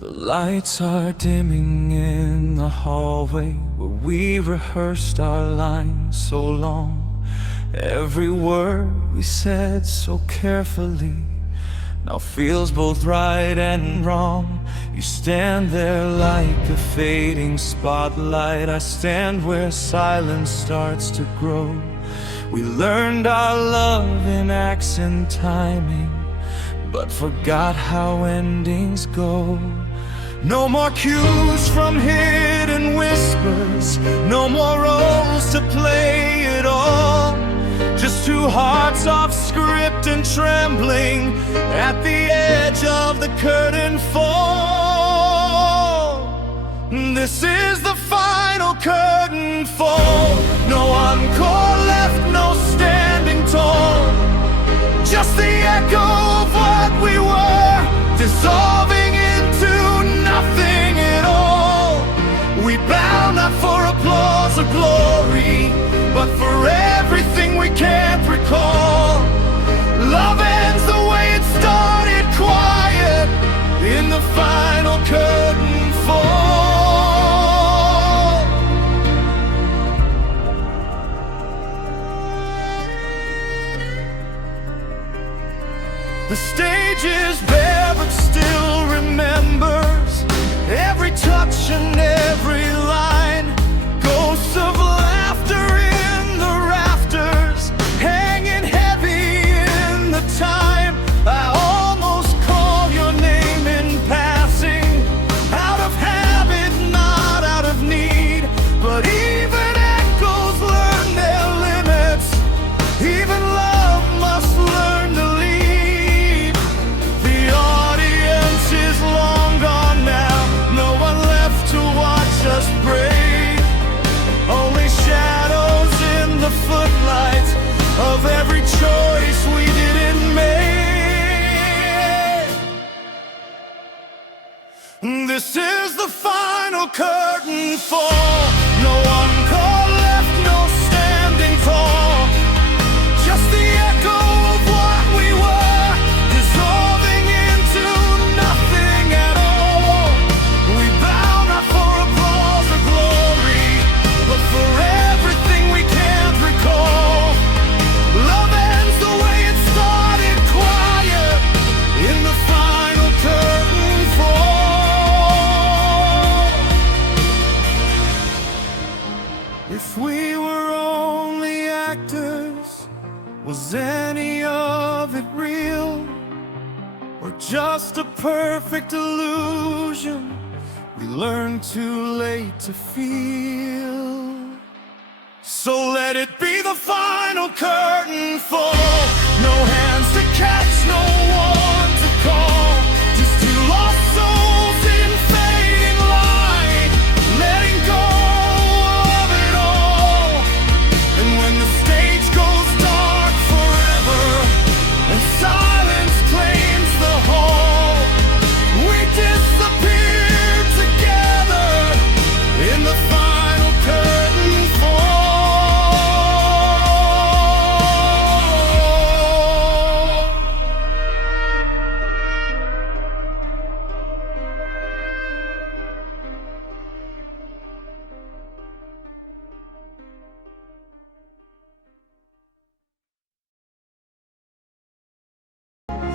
The lights are dimming in the hallway where we rehearsed our lines so long. Every word we said so carefully now feels both right and wrong. You stand there like a fading spotlight. I stand where silence starts to grow. We learned our love in accent timing, but forgot how endings go. No more cues from hidden whispers, no more roles to play at all. Just two hearts off script and trembling at the edge of the curtain fall. This is the final curtain fall. No encore left, no standing tall. Just the echo of what we were, dissolving into nothing at all. We bow not for applause or glory, but for everything we can't recall. Love ends the way it started, quiet in the final curtain fall. The stage is bare but still remembers every touch and every line. Ghosts of laughter in the rafters, hanging heavy in the time. I almost call your name in passing, out of habit, not out of need. But even echoes learn their limits, even love must learn to lead. The audience is long gone now, no one left to watch us break. Only shadows in the footlights of every choice we didn't make. This is the final curtain fall. No encore left, no standing tall. Just the echo of what we were, dissolving into nothing at all. We bow not for applause or glory, but for everything we can't recall. Love ends the way it started, quiet in the final curtain fall. If we were only actors, was any of it real? Or just a perfect illusion we learned too late to feel? So let it be the final curtain fall. No hands to catch, no one to call. Just two lost souls in fading light, letting go of it all. And when the stage goes dark forever and silence claims the hall, we disappear together in the final curtain fall.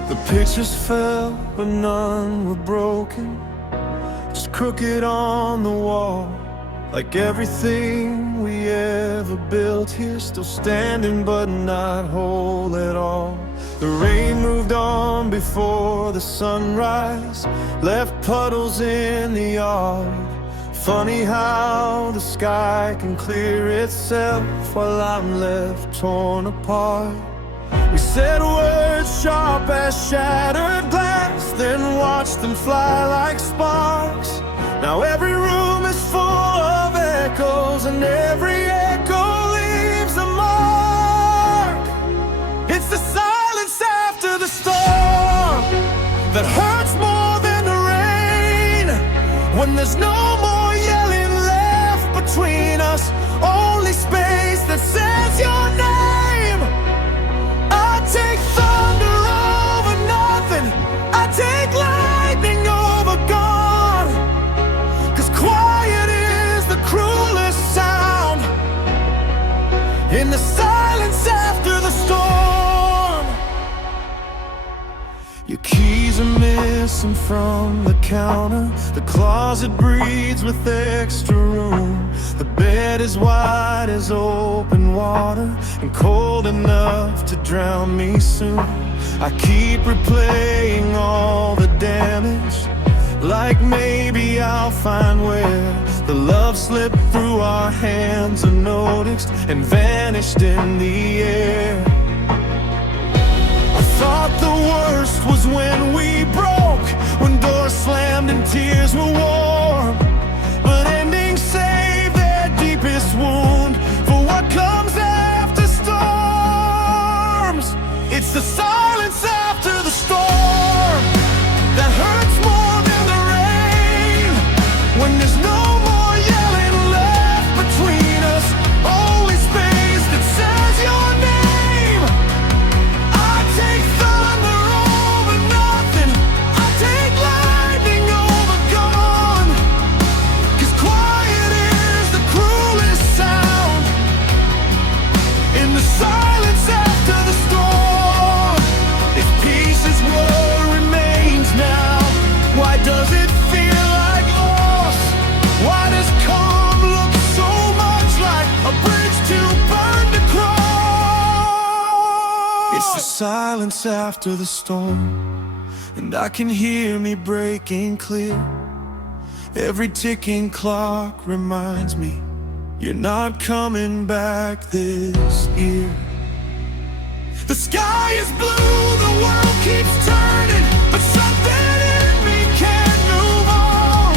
The pictures fell, but none were broken, just crooked on the wall. Like everything we ever built here, still standing but not whole at all. The rain moved on before the sunrise, left puddles in the yard. Funny how the sky can clear itself while I'm left torn apart. We said words sharp as shattered glass, then watched them fly like sparks. Now every room is full of echoes, and every echo leaves a mark. It's the silence after the storm that hurts more than the rain. When there's no more yelling left between us, only space that says your name. I take thunder over nothing, I take lightning over God. Your keys are missing from the counter. The closet breathes with extra room. The bed is wide as open water and cold enough to drown me soon. I keep replaying all the damage, like maybe I'll find where the love slipped through our hands unnoticed and vanished in the air. I thought the worst was when we broke, when doors slammed and tears were warm. But endings save their deepest wound for what comes after storms. It's the silence after the storm that hurts more than the rain. When there's no more yelling left between us, only space that says your name. I take thunder over nothing, I take lightning over gone. 'Cause quiet is the cruelest sound. In the silence after the storm, if peace is what remains now, why does it feel like loss? Why does calm look so much like a bridge too burned to cross? It's the silence after the storm, and I can hear me breaking clear. Every ticking clock reminds me you're not coming back this year. The sky is blue, the world keeps turning, but something in me can't move on.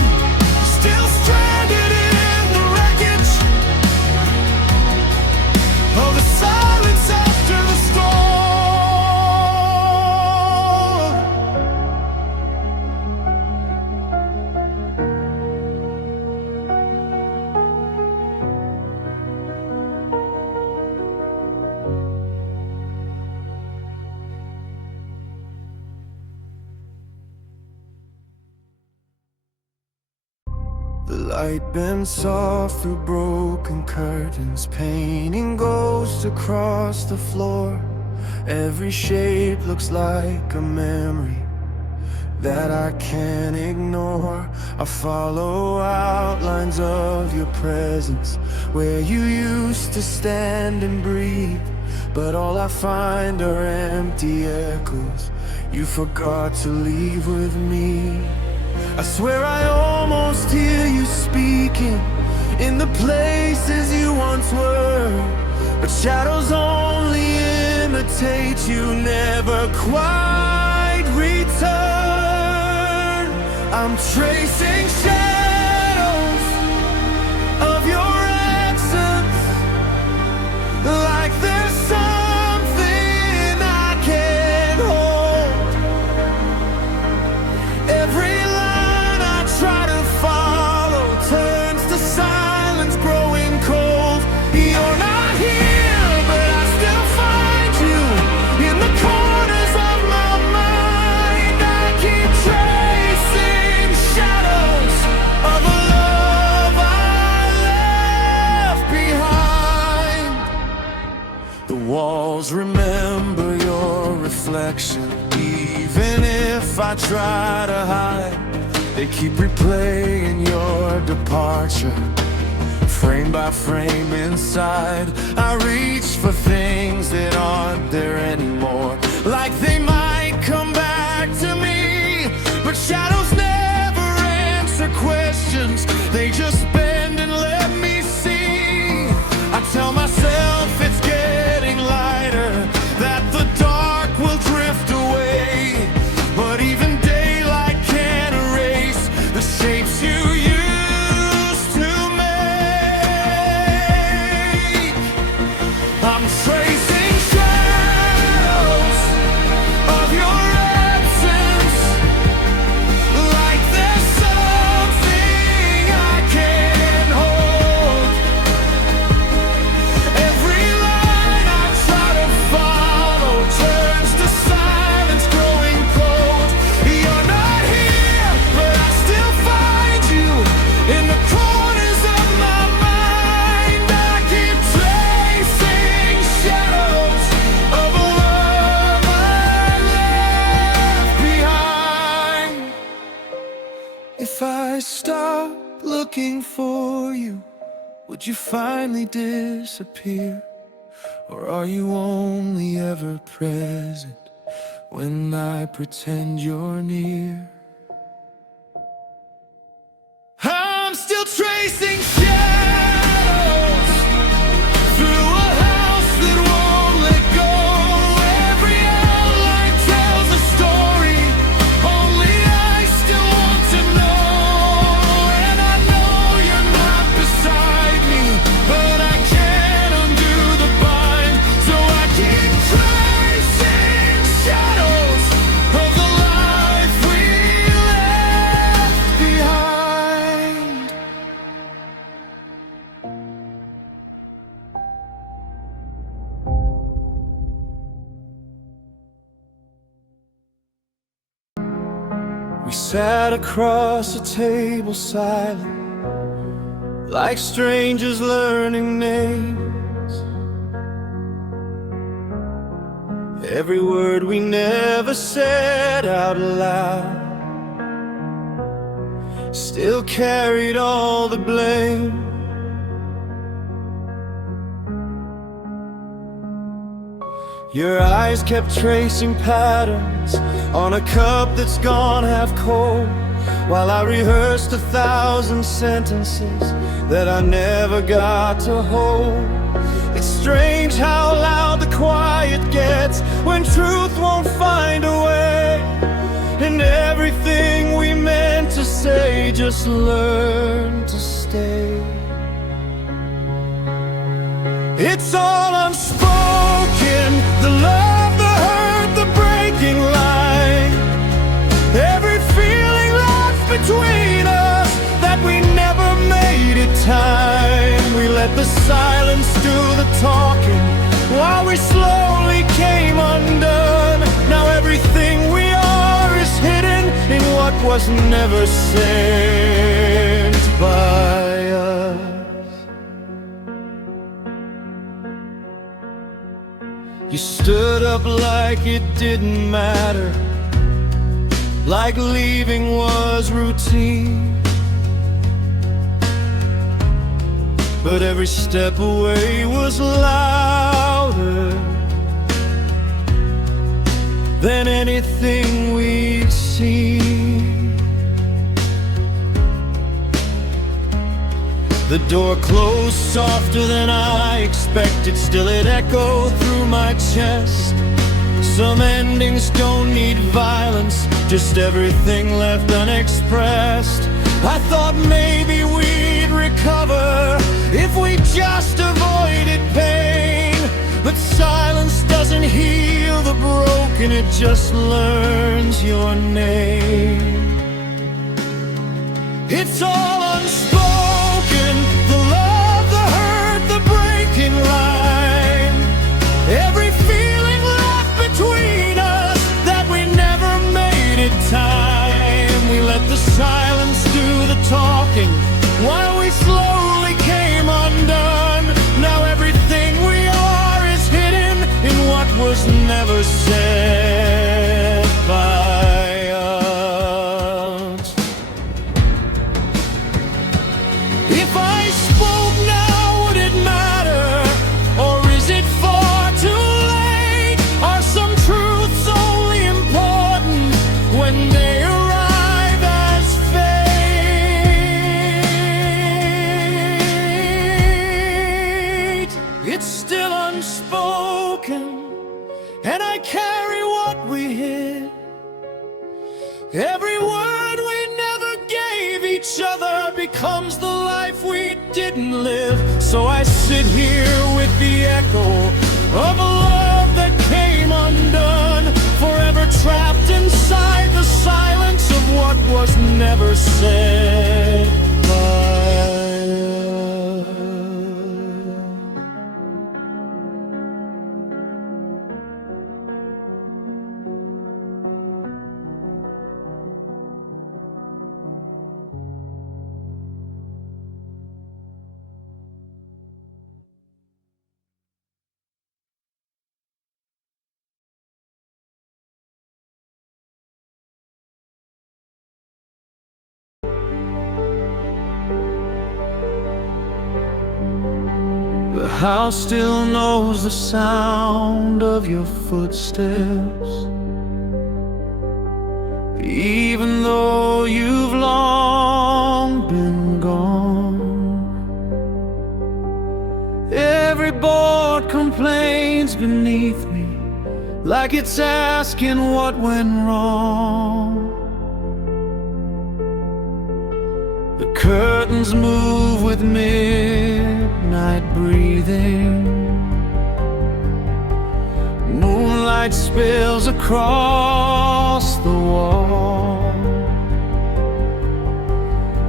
Still stranded in the wreckage of the silence after the storm. The light bends soft through broken curtains, painting ghosts across the floor. Every shape looks like a memory that I can't ignore. I follow outlines of your presence where you used to stand and breathe, but all I find are empty echoes you forgot to leave with me. I swear I almost hear you speaking in the places you once were, but shadows only imitate you, never quite return. I'm tracing shadows of your absence, like there's something I can't hold. Every try to follow turns to silence growing cold. You're not here, but I still find you in the corners of my mind. I keep tracing shadows of a love I left behind. The walls remember your reflection, even if I try to hide. They keep replaying your departure, frame by frame inside. I reach for things that aren't there anymore, like they might come back to me. But shadows never answer questions, they just bend and let me see. I tell myself it's getting lighter, that the dark will drift away. But even daylight can't erase the shapes you used to make. I'm tracing shadows I stop looking for you, would you finally disappear? Or are you only ever present when I pretend you're near? I'm still tracing shadows through a house that won't let go. Every outline tells a story, only I still want to know. And I know you're not beside me, but I can't undo the bind. So I keep tracing shadows of the life we left behind. We sat across a table silent, like strangers learning names. Every word we never said out loud still carried all the blame. Your eyes kept tracing patterns on a cup that's gone half cold, while I rehearsed 1,000 sentences that I never got to hold. It's strange how loud the quiet gets when truth won't find a way, and everything we meant to say just learned to stay. It's all unspoken, the love, the hurt, the breaking line. Every feeling left between us that we never made it time. We let the silence do the talking while we slowly came undone. Now everything we are is hidden in what was never said by us. You stood up like it didn't matter, like leaving was routine. But every step away was louder than anything we'd seen. The door closed softer than I expected, still it echoed through my chest. Some endings don't need violence, just everything left unexpressed. I thought maybe we'd recover if we just avoided pain, but silence doesn't heal the broken, it just learns your name. It's all unspoken, the love, the hurt, the breaking line. Every feeling left between us that we never made it time. We let the silence do the talking while we slowly came undone. Now everything we are is hidden in what was never said by us. If I spoke now, would it matter? Or is it far too late? Are some truths only important when they arrive as fate? It's still unspoken, and I carry what we hid. Every word we never gave each other becomes the life we didn't live. So I sit here with the echo of a love that came undone, forever trapped inside the silence of what was never said by us. The house still knows the sound of your footsteps, even though you've long been gone. Every board complains beneath me, like it's asking what went wrong. The curtains move with midnight breathing. Moonlight spills across the wall,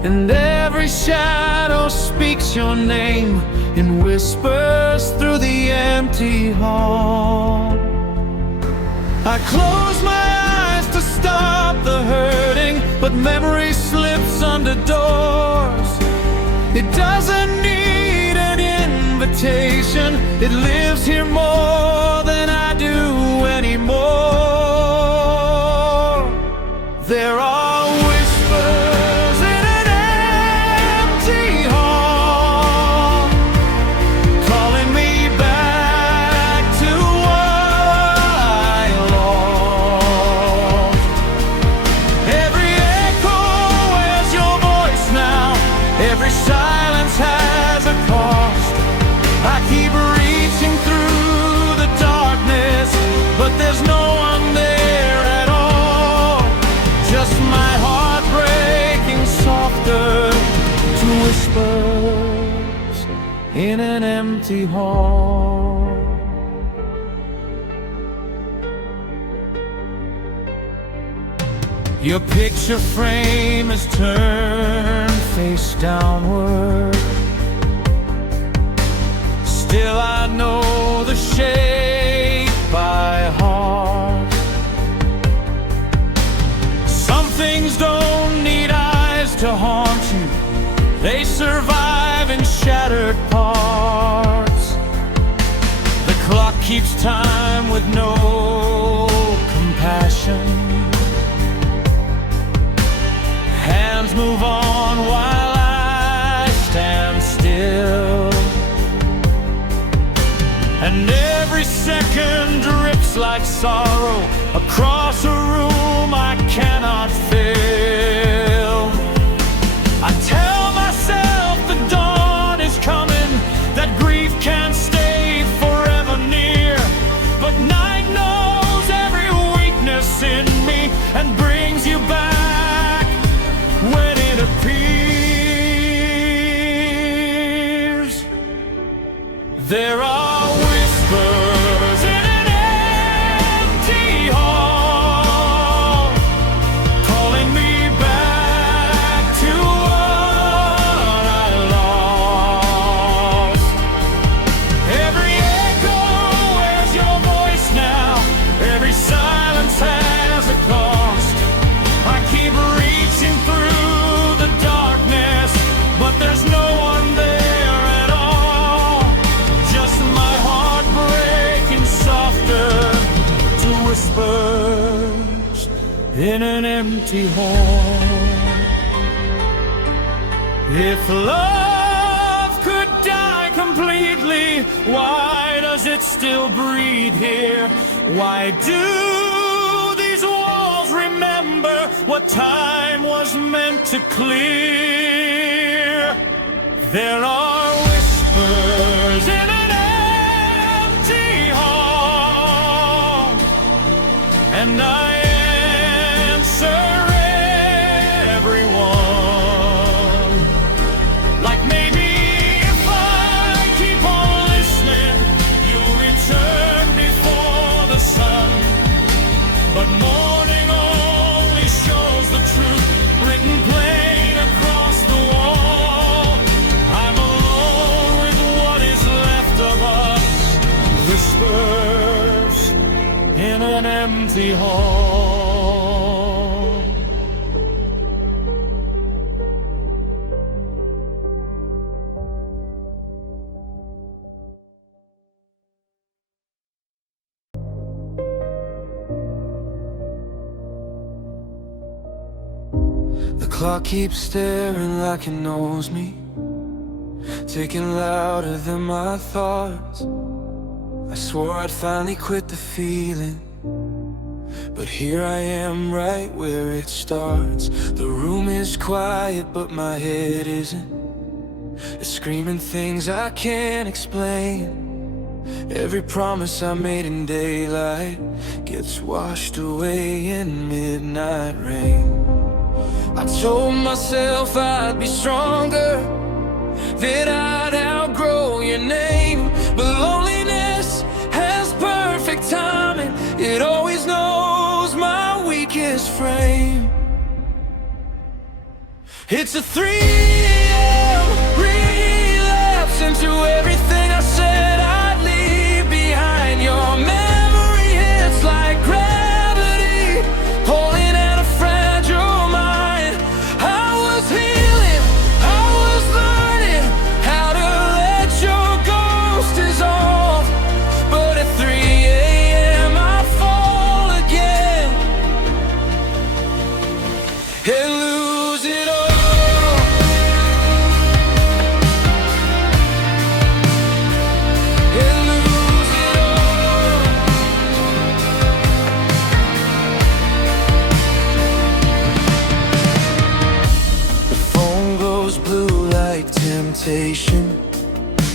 and every shadow speaks your name in whispers through the empty hall. I close my eyes to stop the hurting, but memory slips under doors. It doesn't need an invitation, it lives here more than I do anymore. There are whispers in an empty hall, calling me back to what I lost. Every echo is your voice now, every silence has a cost. I keep reaching through the darkness, but there's no one there at all. Just my heart breaking softer to whispers in an empty hall. Your picture frame is turned face downward. Still I know the shape by heart. Some things don't need eyes to haunt you, they survive in shattered parts. The clock keeps time with no compassion. Hands move on while I stand still, and every second drips like sorrow across a room I cannot fill. I tell myself the dawn is coming, that grief can't stay forever near, but night knows every weakness in me and brings you back when it appears. There are whispers in an empty hall, calling me back to what I lost. Every echo is your voice now, every silence has a cost. I keep reaching through the darkness, but there's no one there at all. Just my heart breaking softer to whispers in an empty hall. If love could die completely, why does it still breathe here? Why do these walls remember what time was meant to clear? There are whispers in an empty hall, and I answer everyone. Like maybe if I keep on listening, you'll return before the sun. But morning only shows the truth, written plain across the wall. I'm alone with what is left of us, whispers in an empty hall. The clock keeps staring like it knows me. taking louder than my thoughts. I swore I'd finally quit the feeling, but here I am right where it starts. The room is quiet, but my head isn't. It's screaming things I can't explain. Every promise I made in daylight gets washed away in midnight rain. I told myself I'd be stronger, that I'd outgrow your name. But loneliness has perfect timing. It always knows my weakest frame. It's a 3 a.m. relapse into everything I said I'd leave behind. Your memory hits like gravity, pulling at a fragile mind. I was healing, I was learning how to let your ghost dissolve. But at 3 a.m. I fall again and lose it all.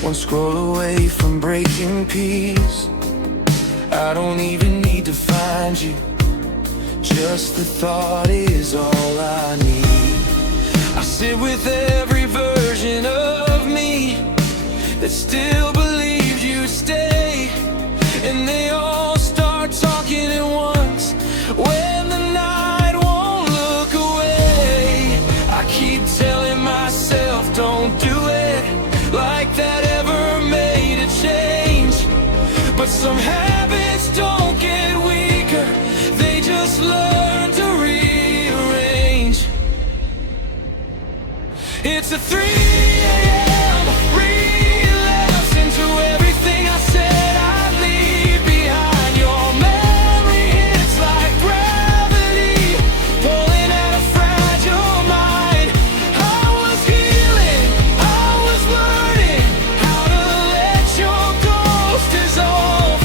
One scroll away from breaking peace. I don't even need to find you, just the thought is all I need. I sit with every version of me that still believes you stay, and they all start talking at once when the night won't look away. I keep telling myself don't do it, like that ever made a change. But some habits don't get weaker, they just learn to rearrange. It's a 3 a.m. relapse into everything I said I'd leave behind. Your memory hits like gravity, pulling at a fragile mind. I was healing, I was learning how to let your ghost dissolve.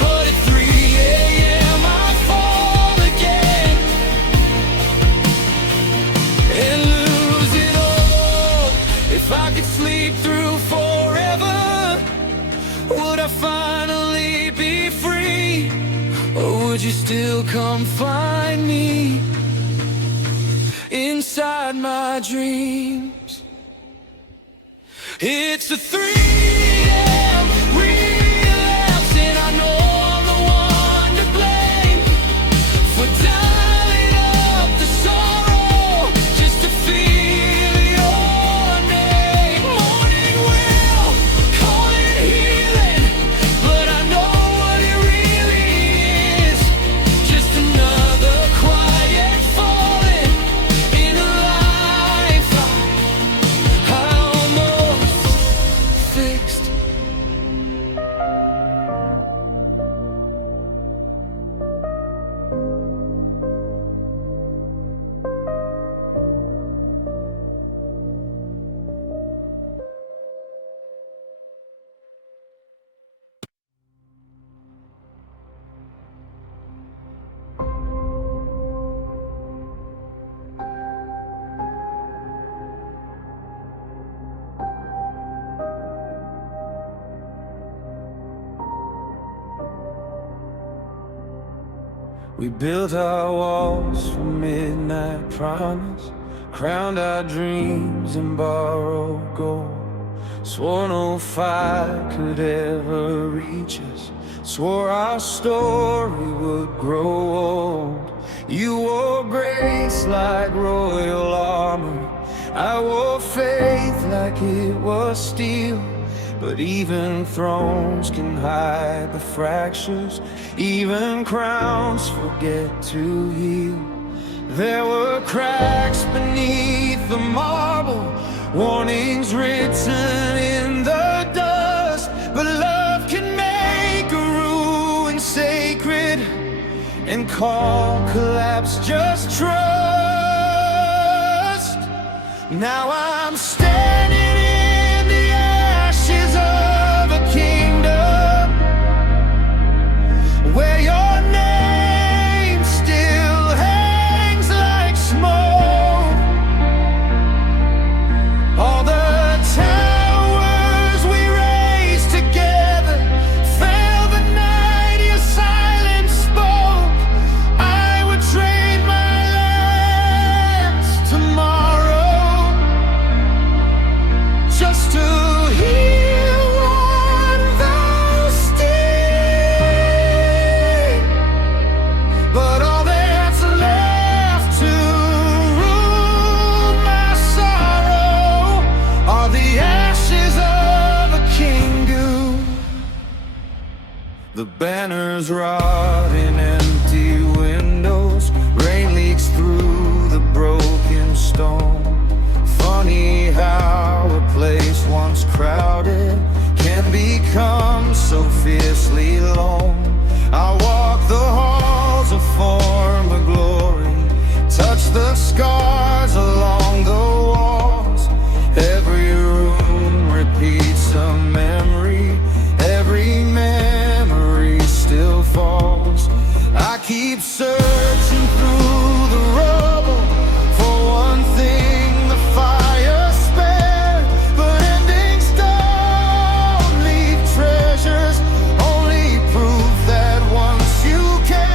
But at 3 a.m. I fall again and lose it all. If I could sleep through forever, would I finally be free? Or would you still come find me inside my dreams? It's a 3 a.m. relapse, and I know I'm the one to blame for dialing up the sorrow just to feel your name. Morning will call it healing, but I know what it really is, just another quiet falling in a life I almost fixed. We built our walls for midnight promise, crowned our dreams in borrowed gold. Swore no fire could ever reach us, swore our story would grow old. You wore grace like royal armor, I wore faith like it was steel. But even thrones can hide the fractures, even crowns forget to heal. There were cracks beneath the marble, warnings written in the dust. But love can make a ruin sacred and call collapse just trust. Now I'm standing in the The banners rot in empty windows, rain leaks through the broken stone. Funny how a place once crowded can become so fiercely lone. I walk the halls of former glory, touch the scars along the walls. Every room repeats a memory, every memory still falls. I keep searching through the rubble for one thing the fire spared, but endings don't leave treasures, only proof that once you cared.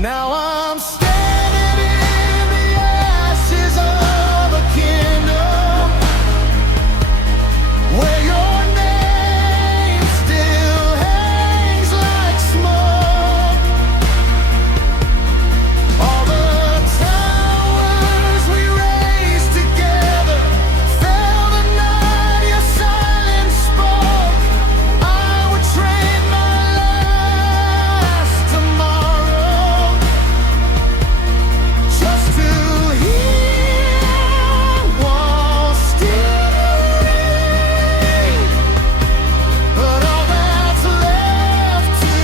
Now I'm standing in the ashes of a kingdom where your name still hangs like smoke. All the towers we raised together fell the night your silence spoke. I would trade my last tomorrow just to hear walls still ring. But all that's left to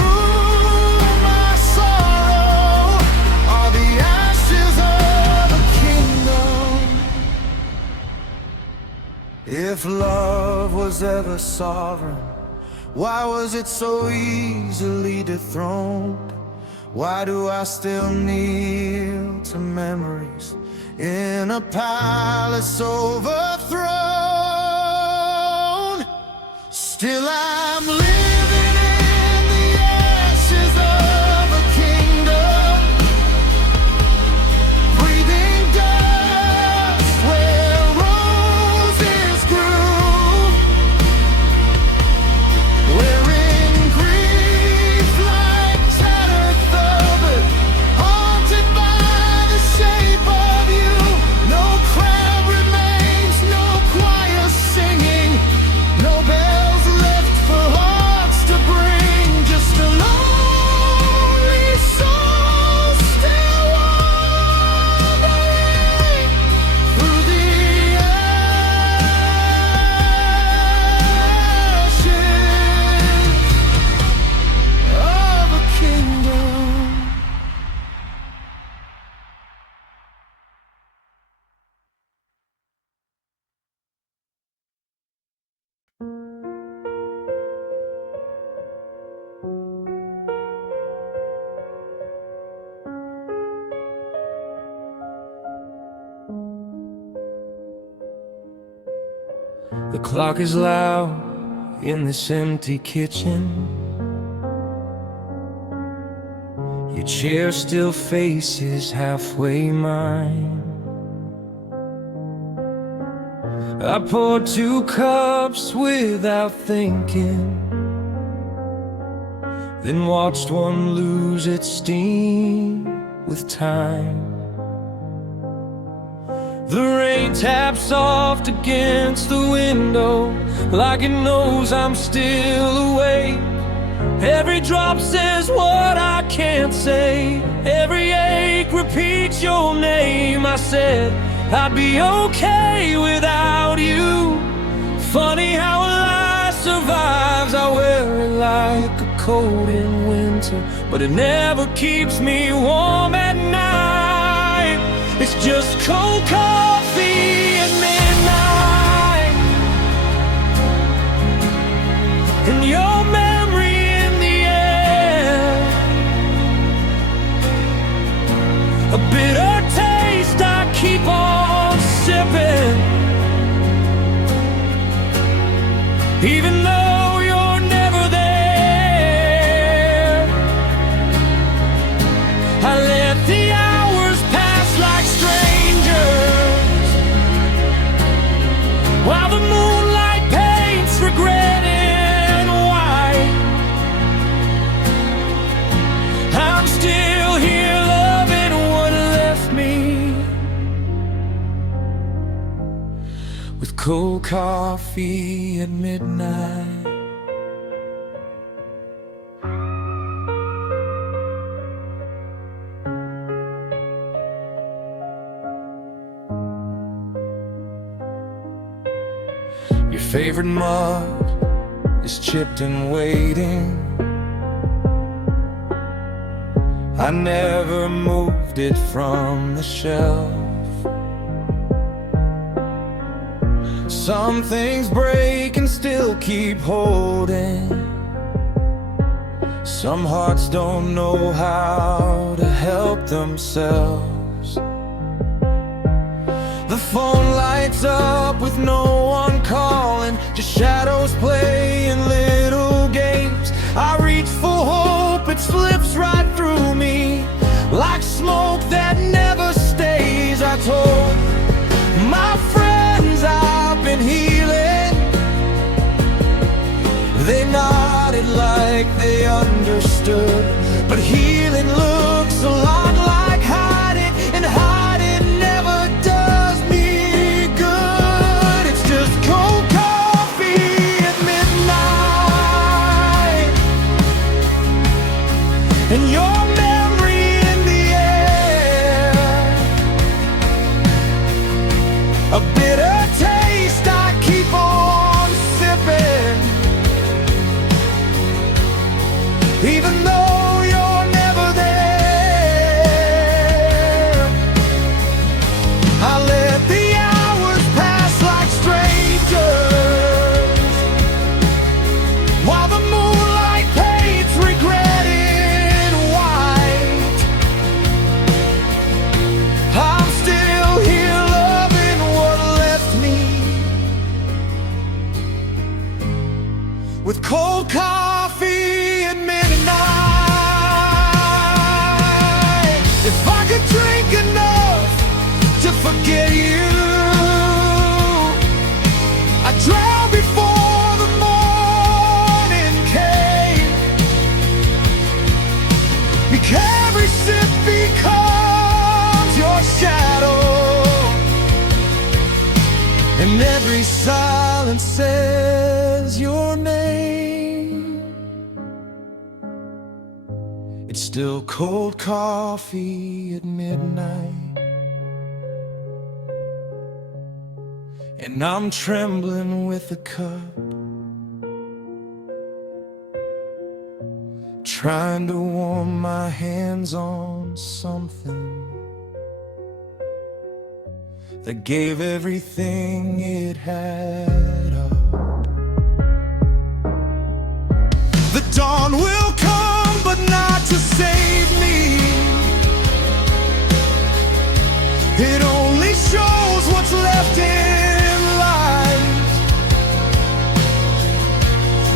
rule my sorrow are the ashes of a kingdom. If love was ever sovereign, why was it so easily dethroned? Why do I still kneel to memories in a palace overthrown? Still I'm living in the ashes of a kingdom, breathing dust where roses grew, wearing grief like tattered velvet, haunted by the shape of you. No crowd remains, no choir singing, no bells left for hearts to bring, just a lonely soul still wandering through the ashes of a kingdom. The clock is loud in this empty kitchen. Your chair still faces halfway mine. I poured 2 cups without thinking, then watched one lose its steam with time. The rain taps soft against the window, like it knows I'm still awake. Every drop says what I can't say, every ache repeats your name. I said I'd be okay without you. Funny how a lie survives. I wear it like a coat in winter, but it never keeps me warm at night. It's just cold coffee at midnight, and your memory in the air. A bitter taste I keep on sipping, even though you're never there. I let the hours pass like strangers, while the moonlight paints regret in white. I'm still here loving what left me, with cold coffee at midnight. Your favorite mug is chipped and waiting. I never moved it from the shelf. Some things break and still keep holding. Some hearts don't know how to help themselves. The phone lights up with no one calling, just shadows playing little games. I reach for hope, it slips right through me, like smoke that never stays. I told my friends I've been healing. They nodded like they understood, but healing looks a lot like hiding, and hiding never does me good. It's just cold coffee at midnight, and your memory in the air, a bitter taste I keep on sipping, even though you're never there. I let the hours pass like strangers, while the moonlight paints regret in white. I'm still here loving what left me, with cold coffee at midnight. If I could drink enough to forget you, I'd drown before the morning came. Every sip becomes your shadow, and every silence says your name. It's still cold coffee at midnight, and I'm trembling with a cup, trying to warm my hands on something that gave everything it had up. The dawn will come, but not to save me. It only shows what's left in life.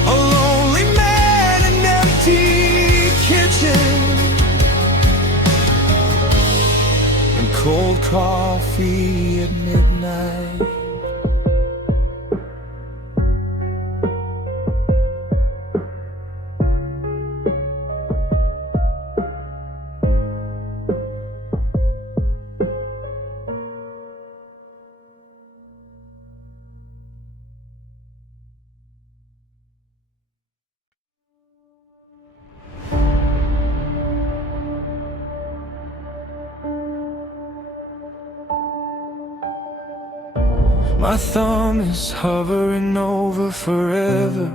A lonely man, an empty kitchen, and cold coffee at midnight. My thumb is hovering over forever,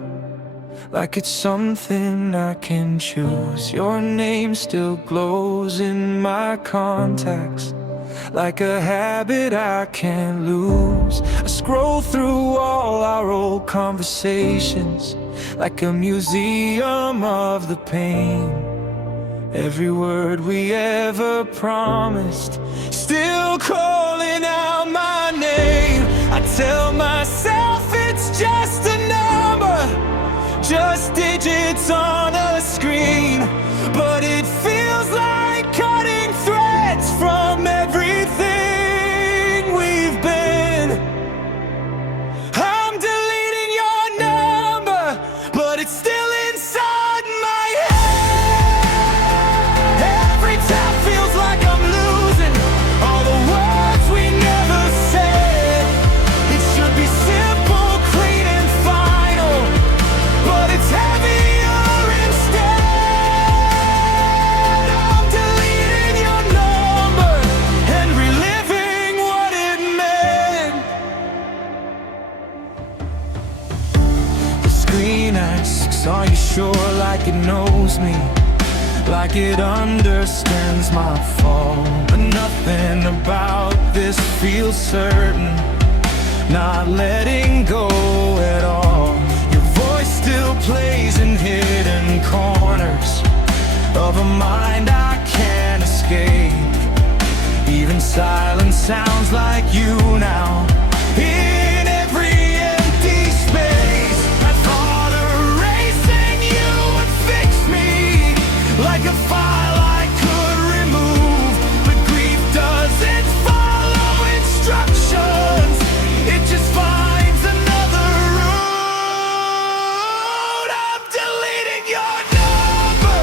like it's something I can choose. Your name still glows in my contacts, like a habit I can't lose. I scroll through all our old conversations, like a museum of the pain. Every word we ever promised, still calling out my name. I tell myself it's just a number, just digits on a screen, but it feels like cutting threads from everything we've been. I'm deleting your number, but it's still inside my head. Every tap feels like I'm losing all the words we never said. It should be said. like it understands my fall. But nothing about this feels certain, not letting go at all. Your voice still plays in hidden corners of a mind I can't escape. Even silence sounds like you now. In every empty space, I thought erasing you would fix me, like a file I could remove. But grief doesn't follow instructions, it just finds another route. I'm deleting your number,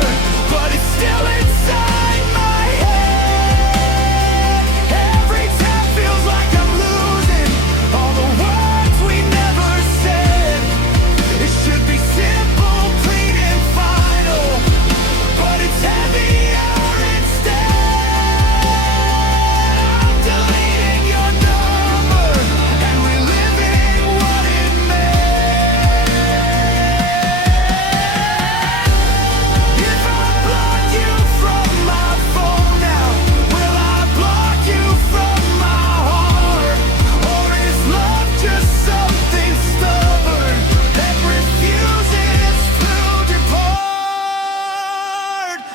but it's still inside my head. Every tap feels like I'm losing all the words we never said. It should be simple, clean and final, but it's heavier instead. I'm deleting your number and reliving what it meant. If I block you from my phone now, will I block you from my heart? Or is love just something stubborn that refuses to depart?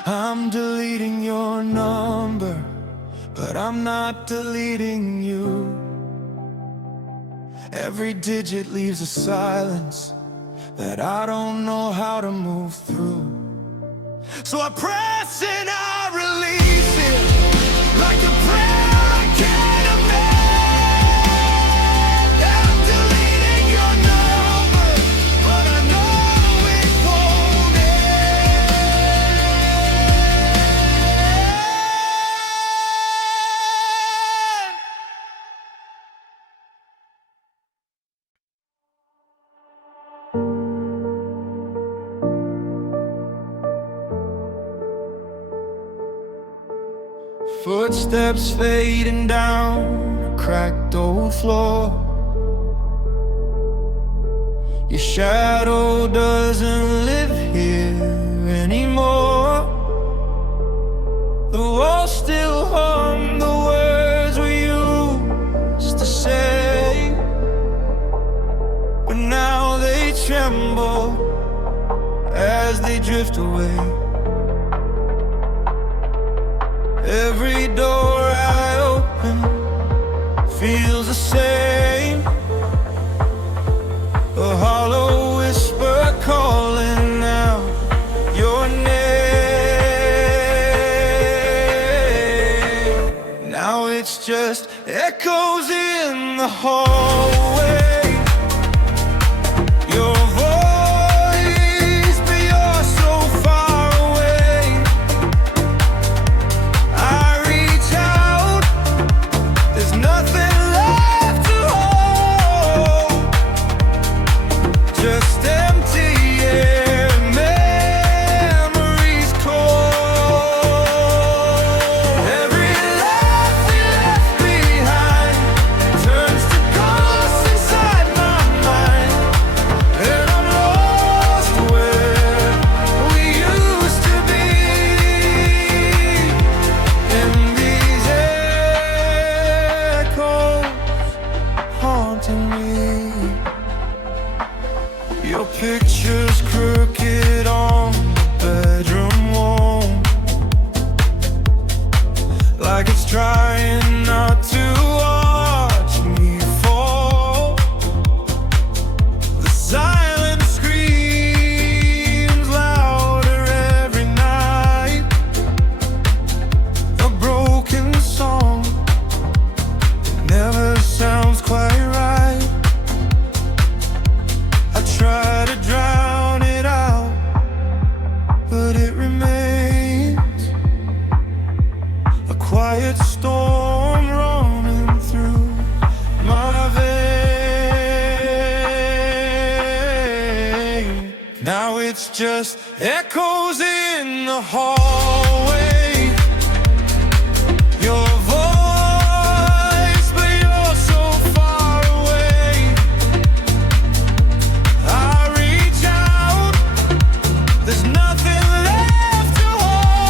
I'm deleting your number, but I'm not deleting you. Every digit leaves a silence that I don't know how to move through. So I press and I release it, like a prayer I can't amend. I'm deleting your number, but I know it won't end. Footsteps fading down a cracked old floor. Your shadow doesn't live here anymore. The walls still hum the words we used to say, but now they tremble as they drift away. Every door I open feels the same, a hollow whisper calling out your name. Now it's just echoes in the hallway. Your voice, but you're so far away. I reach out, there's nothing left to hold, just empty air, memories cold. Every laugh we left behind turns to ghosts inside my mind, and I'm lost where we used to be. In these echoes haunting me, your picture's crooked on the bedroom wall, like it's trying not to watch me fall. The silence screams louder every night, a broken song that never sounds quite right. I try to drown it out, but it remains a quiet storm roaming through my veins. Now it's just echoes in the hallway. Your voice, but you're so far away. I reach out, there's nothing left to hold.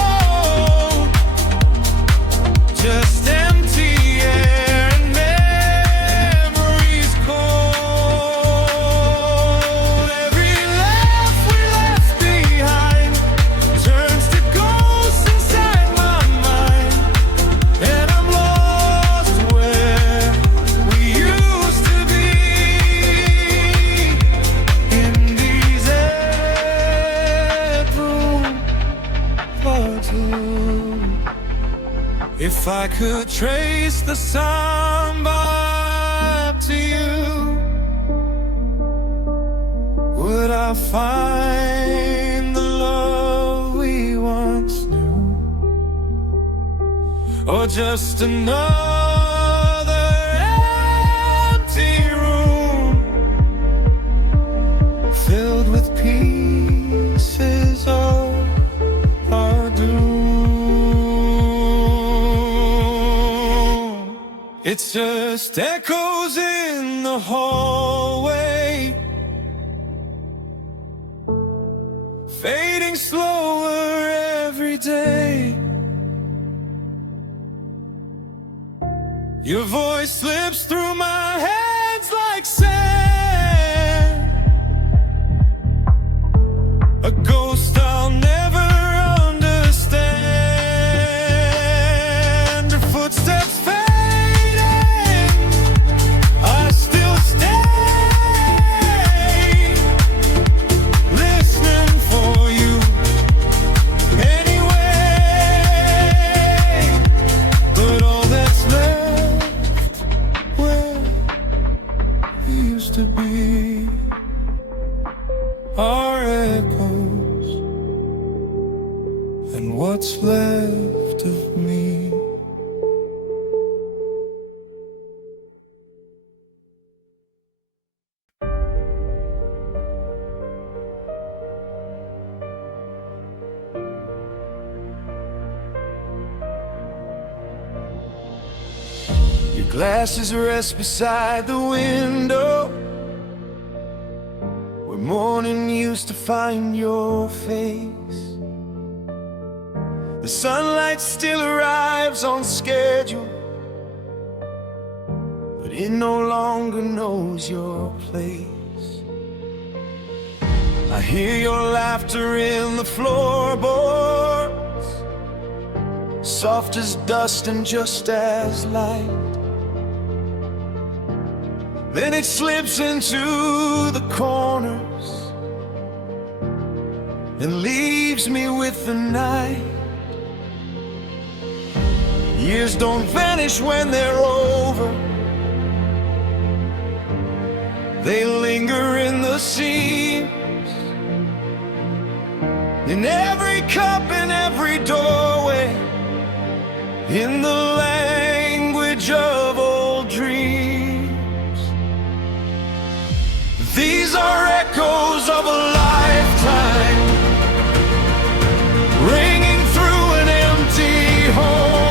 If I could trace the sun back to you, would I find the love we once knew? Or just another empty room filled with pieces of our doom? It's just echoes in the hallway, fading slower every day. Your voice slips through my hands like sand, a ghost I'll never understand. Her footsteps fading, I still stay, listening for you anyway. But all that's left where we used to be are echoes, and what's left of me. Your glasses rest beside the window, where morning used to find your face. The sunlight still arrives on schedule, but it no longer knows your place. I hear your laughter in the floorboards, soft as dust and just as light. Then it slips into the corners and leaves me with the night. Years don't vanish when they're over, they linger in the seams, in every cup, in every doorway, in the language of old dreams. These are echoes of a lifetime, ringing through an empty home.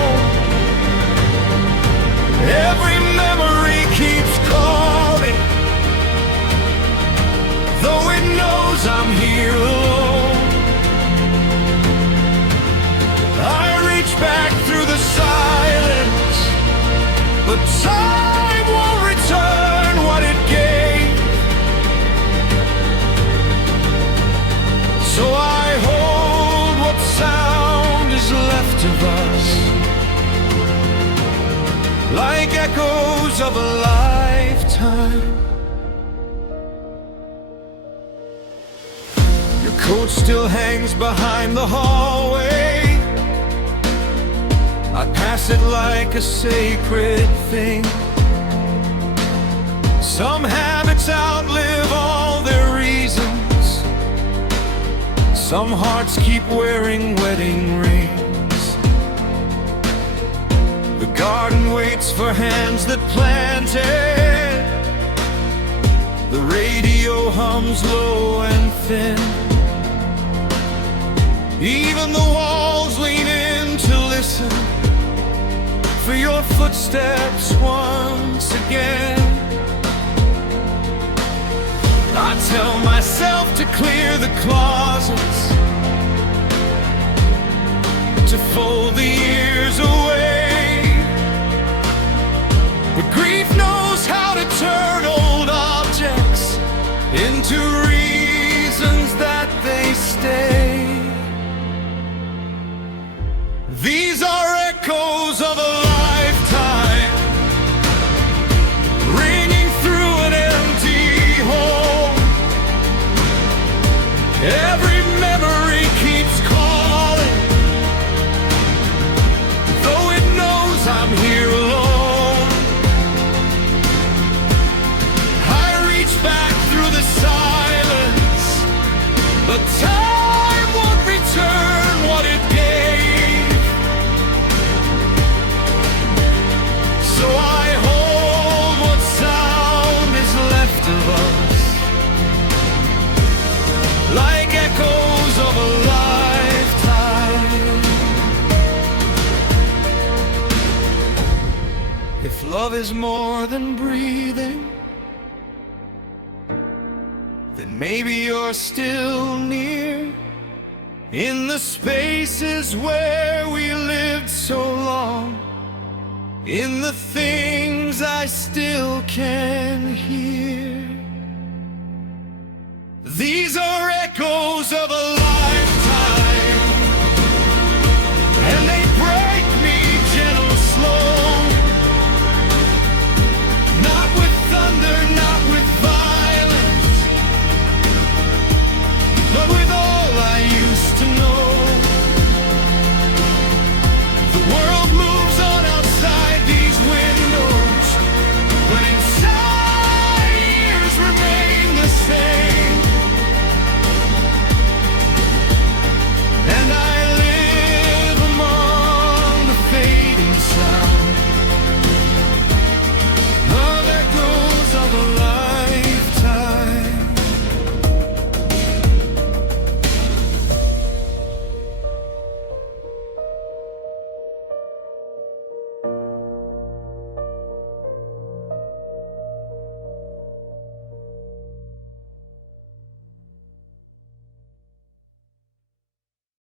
Every memory keeps calling, though it knows I'm here alone. I reach back through the silence, but time won't return what it gave. So I hold what sound is left of us, like echoes of a lifetime. Your coat still hangs behind the hallway, I pass it like a sacred thing. Some habits outlive all their reasons, some hearts keep wearing wedding rings. The garden waits for hands that planted, the radio hums low and thin. Even the walls lean in to listen for your footsteps once again. I tell myself to clear the closets, to fold the years away, but grief knows how to turn old objects into reasons that they stay. These are echoes of a lifetime, ringing through an empty home. Every memory keeps calling, though it knows If love is more than breathing, then maybe you're still near. In the spaces where we lived so long, in the things I still can hear. These are echoes of a